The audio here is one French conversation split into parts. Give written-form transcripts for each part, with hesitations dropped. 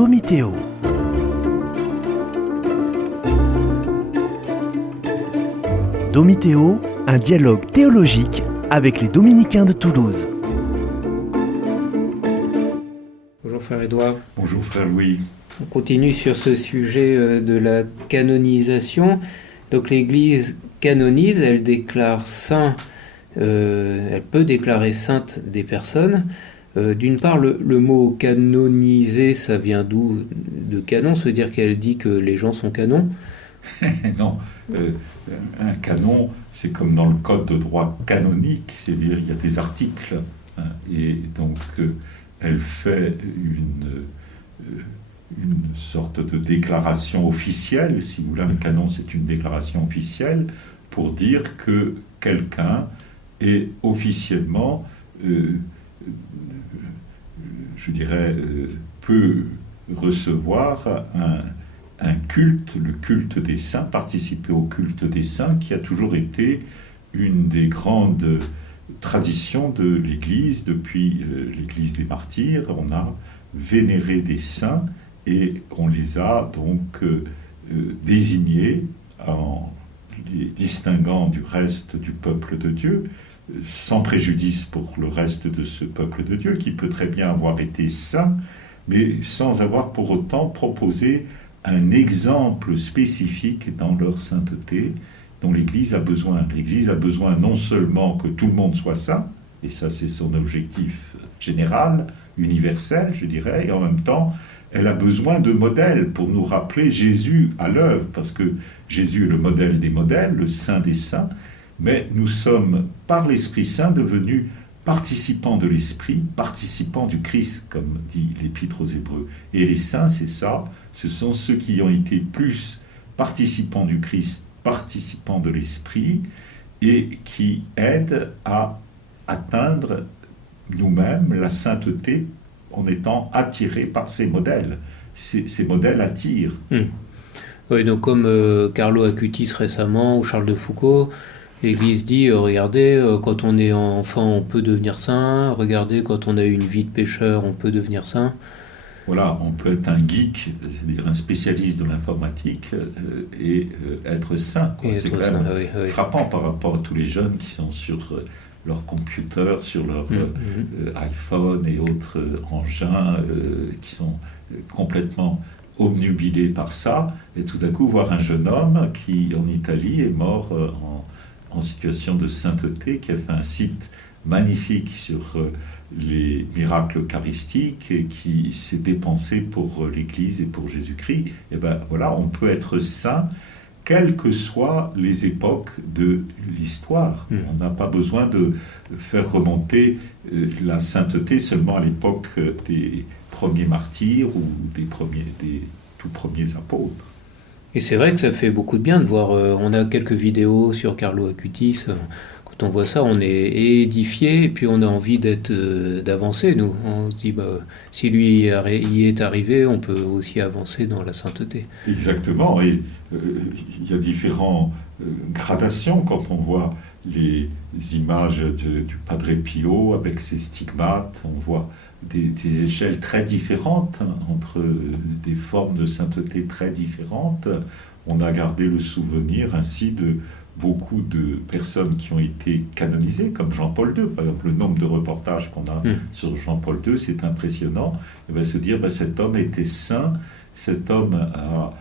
Domitéo. Domitéo, un dialogue théologique avec les dominicains de Toulouse. Bonjour frère Édouard. Bonjour frère Louis. On continue sur ce sujet de la canonisation. Donc l'Église canonise, elle déclare saint, elle peut déclarer sainte des personnes. D'une part, le mot canoniser, ça vient d'où? De canon, ça veut dire qu'elle dit que les gens sont canons? Non, un canon, c'est comme dans le code de droit canonique, c'est-à-dire il y a des articles, hein, et donc elle fait une sorte de déclaration officielle, si vous voulez. Un canon, c'est une déclaration officielle pour dire que quelqu'un est officiellement, peut recevoir un culte, le culte des saints, participer au culte des saints, qui a toujours été une des grandes traditions de l'Église. Depuis l'Église des martyrs, on a vénéré des saints et on les a donc désignés en les distinguant du reste du peuple de Dieu, sans préjudice pour le reste de ce peuple de Dieu, qui peut très bien avoir été saint, mais sans avoir pour autant proposé un exemple spécifique dans leur sainteté dont l'Église a besoin. L'Église a besoin non seulement que tout le monde soit saint, et ça c'est son objectif général, universel, je dirais, et en même temps, elle a besoin de modèles pour nous rappeler Jésus à l'œuvre, parce que Jésus est le modèle des modèles, le saint des saints, mais nous sommes, par l'Esprit Saint, devenus participants de l'Esprit, participants du Christ, comme dit l'Épître aux Hébreux. Et les saints, c'est ça, ce sont ceux qui ont été plus participants du Christ, participants de l'Esprit, et qui aident à atteindre nous-mêmes la sainteté en étant attirés par ces modèles. Ces modèles attirent. Oui, donc comme Carlo Acutis récemment, ou Charles de Foucault, l'Église dit, regardez, quand on est enfant, on peut devenir saint. Regardez, quand on a eu une vie de pécheur, on peut devenir saint. Voilà, on peut être un geek, c'est-à-dire un spécialiste de l'informatique, et être saint. C'est quand même frappant par rapport à tous les jeunes qui sont sur leur computer, sur leur iPhone et autres engins, qui sont complètement obnubilés par ça. Et tout à coup, voir un jeune homme qui, en Italie, est mort en situation de sainteté, qui a fait un site magnifique sur les miracles eucharistiques et qui s'est dépensé pour l'Église et pour Jésus-Christ. Et ben voilà, on peut être saint quelles que soient les époques de l'histoire. On n'a pas besoin de faire remonter la sainteté seulement à l'époque des premiers martyrs ou des tout premiers apôtres. Et c'est vrai que ça fait beaucoup de bien de voir, on a quelques vidéos sur Carlo Acutis, quand on voit ça, on est édifié, et puis on a envie d'avancer, nous. On se dit, si lui y est arrivé, on peut aussi avancer dans la sainteté. Exactement, et il y a différentes gradations quand on voit les images du Padre Pio avec ses stigmates, on voit des échelles très différentes, entre des formes de sainteté très différentes. On a gardé le souvenir ainsi de beaucoup de personnes qui ont été canonisées, comme Jean-Paul II. Par exemple, le nombre de reportages qu'on a sur Jean-Paul II, c'est impressionnant. Et bien, se dire, cet homme était saint, cet homme a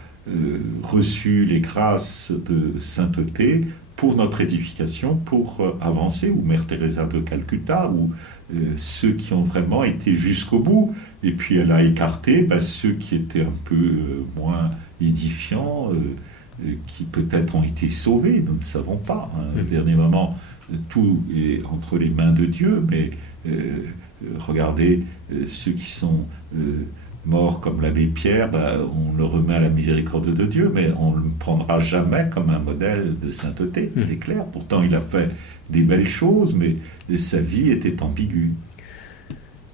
reçu les grâces de sainteté pour notre édification, pour avancer, ou Mère Teresa de Calcutta, ou ceux qui ont vraiment été jusqu'au bout. Et puis elle a écarté ceux qui étaient un peu moins édifiants, qui peut-être ont été sauvés, nous ne savons pas. Au dernier moment, tout est entre les mains de Dieu, mais regardez ceux qui sont morts comme l'abbé Pierre, on le remet à la miséricorde de Dieu, mais on ne le prendra jamais comme un modèle de sainteté, c'est clair. Pourtant, il a fait des belles choses, mais sa vie était ambiguë.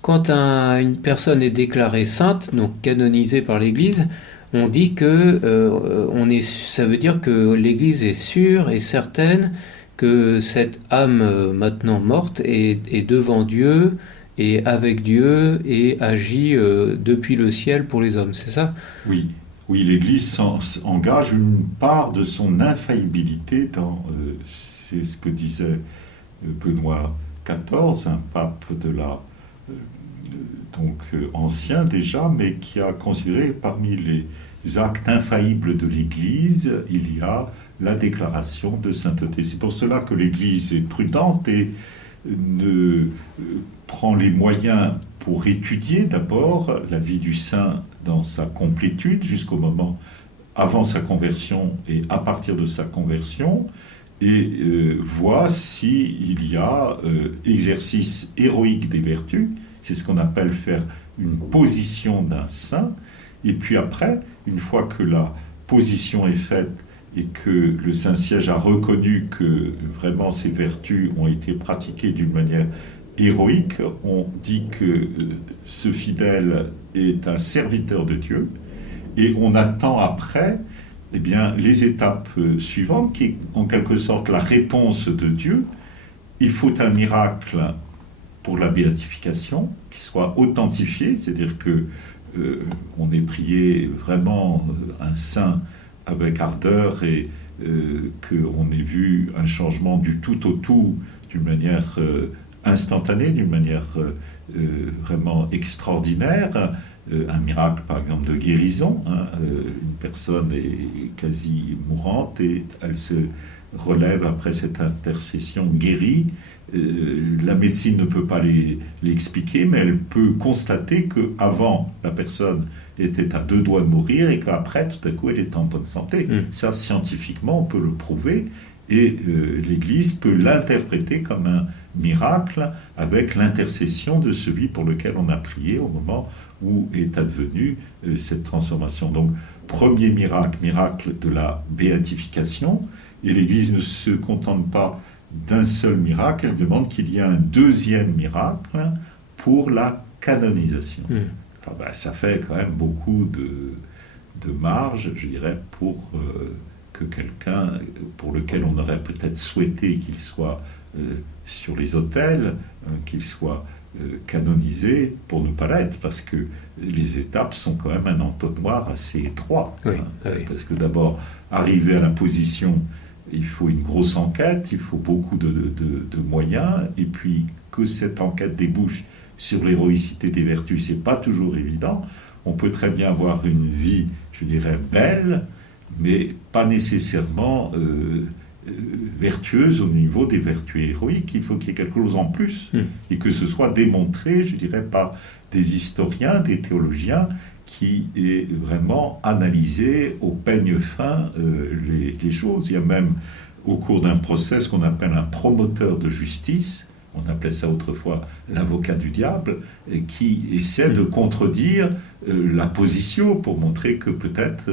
Quand une personne est déclarée sainte, donc canonisée par l'Église, on dit que ça veut dire que l'Église est sûre et certaine que cette âme maintenant morte est devant Dieu est avec Dieu et agit depuis le ciel pour les hommes, c'est ça? Oui, oui, l'Église engage une part de son infaillibilité c'est ce que disait Benoît XIV, un pape de la ancien déjà, mais qui a considéré parmi les actes infaillibles de l'Église, il y a la déclaration de sainteté. C'est pour cela que l'Église est prudente et ne prend les moyens pour étudier d'abord la vie du saint dans sa complétude jusqu'au moment avant sa conversion et à partir de sa conversion, et voit s'il y a exercice héroïque des vertus. C'est ce qu'on appelle faire une position d'un saint. Et puis après, une fois que la position est faite et que le Saint-Siège a reconnu que vraiment ces vertus ont été pratiquées d'une manière héroïque, on dit que ce fidèle est un serviteur de Dieu, et on attend après eh bien, les étapes suivantes, qui est en quelque sorte la réponse de Dieu. Il faut un miracle pour la béatification, qui soit authentifié, c'est-à-dire que on ait prié vraiment un saint avec ardeur et qu'on ait vu un changement du tout au tout d'une manière instantanée, d'une manière vraiment extraordinaire. Un miracle, par exemple, de guérison. Une personne est quasi mourante et elle se relève après cette intercession guérie. La médecine ne peut pas l'expliquer, mais elle peut constater qu'avant, la personne était à 2 doigts de mourir et qu'après, tout à coup, elle est en bonne santé. Ça, scientifiquement, on peut le prouver. Et l'Église peut l'interpréter comme un miracle avec l'intercession de celui pour lequel on a prié au moment où est advenue cette transformation. Donc, premier miracle, miracle de la béatification. Et l'Église ne se contente pas d'un seul miracle, elle demande qu'il y ait un deuxième miracle pour la canonisation. Alors, ça fait quand même beaucoup de marge, je dirais, pour que quelqu'un pour lequel on aurait peut-être souhaité qu'il soit sur les autels, qu'il soit canonisé, pour ne pas l'être, parce que les étapes sont quand même un entonnoir assez étroit. Oui. Parce que d'abord, arriver à la position, il faut une grosse enquête, il faut beaucoup de moyens, et puis que cette enquête débouche sur l'héroïcité des vertus, c'est pas toujours évident. On peut très bien avoir une vie, je dirais, belle, mais pas nécessairement vertueuse au niveau des vertus héroïques. Il faut qu'il y ait quelque chose en plus, et que ce soit démontré, je dirais, par des historiens, des théologiens, qui aient vraiment analysé au peigne fin les choses. Il y a même, au cours d'un procès, ce qu'on appelle un promoteur de justice, on appelait ça autrefois l'avocat du diable, et qui essaie de contredire la position pour montrer que peut-être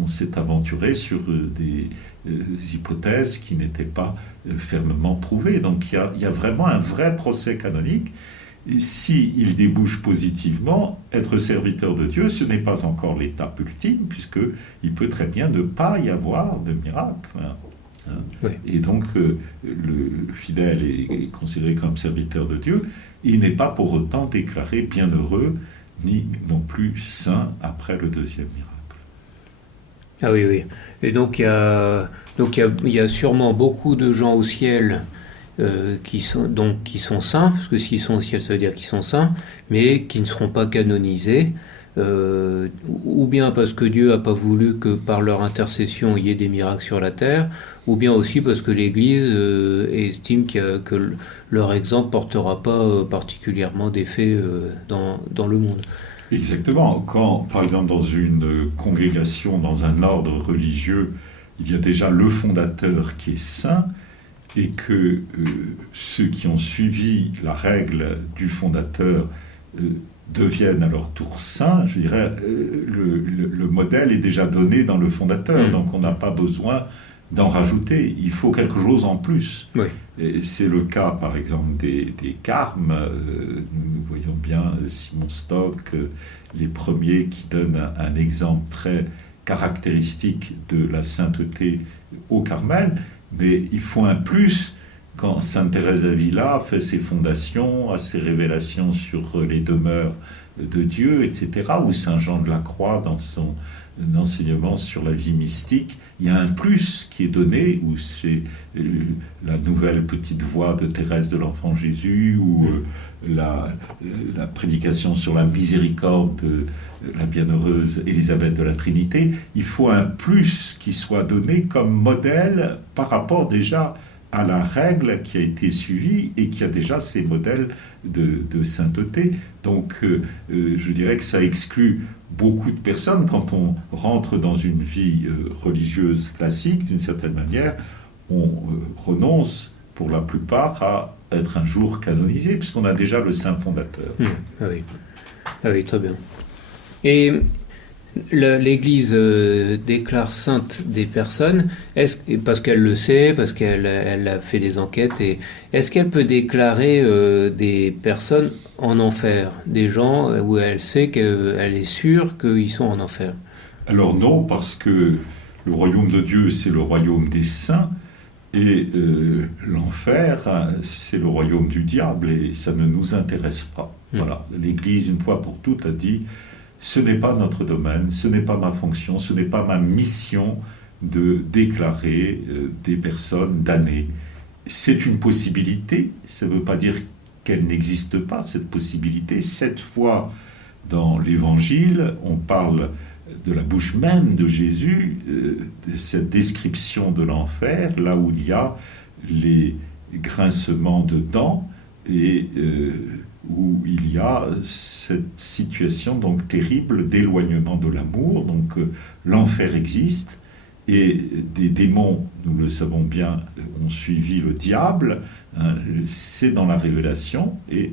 on s'est aventuré sur des hypothèses qui n'étaient pas fermement prouvées. Donc il y a vraiment un vrai procès canonique. Et s'il débouche positivement, être serviteur de Dieu, ce n'est pas encore l'étape ultime, puisqu'il peut très bien ne pas y avoir de miracle. Oui. Et donc, le fidèle est considéré comme serviteur de Dieu. Il n'est pas pour autant déclaré bienheureux, ni non plus saint après le deuxième miracle. Ah oui, oui. Et donc, il y a sûrement beaucoup de gens au ciel qui sont saints, parce que s'ils sont au ciel, ça veut dire qu'ils sont saints, mais qui ne seront pas canonisés. Ou bien parce que Dieu n'a pas voulu que par leur intercession il y ait des miracles sur la terre, ou bien aussi parce que l'Église estime que leur exemple ne portera pas particulièrement d'effet dans le monde. Exactement. Quand, par exemple, dans une congrégation, dans un ordre religieux, il y a déjà le fondateur qui est saint, et que ceux qui ont suivi la règle du fondateur deviennent à leur tour saints, je dirais, le modèle est déjà donné dans le fondateur, donc on n'a pas besoin d'en rajouter. Il faut quelque chose en plus. Oui. Et c'est le cas, par exemple, des carmes. Nous voyons bien Simon Stock, les premiers qui donnent un exemple très caractéristique de la sainteté au Carmel, mais il faut un plus quand Sainte Thérèse d'Avila fait ses fondations, a ses révélations sur les demeures de Dieu, etc., ou Saint Jean de la Croix dans son enseignement sur la vie mystique, il y a un plus qui est donné, ou c'est la nouvelle petite voix de Thérèse de l'Enfant Jésus, ou la prédication sur la miséricorde de la bienheureuse Élisabeth de la Trinité. Il faut un plus qui soit donné comme modèle par rapport déjà à la règle qui a été suivie et qui a déjà ses modèles de sainteté. Donc je dirais que ça exclut beaucoup de personnes. Quand on rentre dans une vie religieuse classique, d'une certaine manière, on renonce pour la plupart à être un jour canonisé, puisqu'on a déjà le saint fondateur. Ah oui. Ah oui, très bien. Et l'Église déclare sainte des personnes, parce qu'elle le sait, parce qu'elle a fait des enquêtes, et est-ce qu'elle peut déclarer des personnes en enfer, des gens où elle sait qu'elle est sûre qu'ils sont en enfer? Alors non, parce que le royaume de Dieu, c'est le royaume des saints, et l'enfer, c'est le royaume du diable, et ça ne nous intéresse pas. Voilà. L'Église, une fois pour toutes, a dit: ce n'est pas notre domaine, ce n'est pas ma fonction, ce n'est pas ma mission de déclarer des personnes damnées. C'est une possibilité, ça ne veut pas dire qu'elle n'existe pas, cette possibilité. 7 fois dans l'Évangile, on parle de la bouche même de Jésus, de cette description de l'enfer, là où il y a les grincements de dents et où il y a cette situation donc terrible d'éloignement de l'amour. Donc l'enfer existe et des démons, nous le savons bien, ont suivi le diable. C'est dans la Révélation, et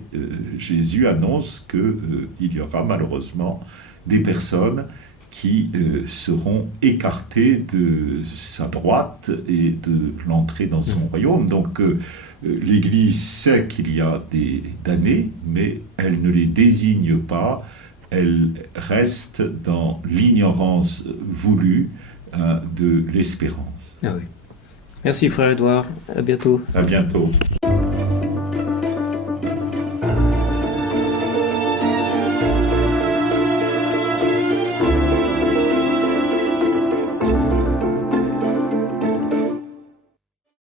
Jésus annonce qu'il y aura malheureusement des personnes qui seront écartées de sa droite et de l'entrée dans son royaume. Donc l'Église sait qu'il y a des damnés, mais elle ne les désigne pas, elle reste dans l'ignorance voulue de l'espérance. Ah oui. Merci frère Édouard, à bientôt. À bientôt.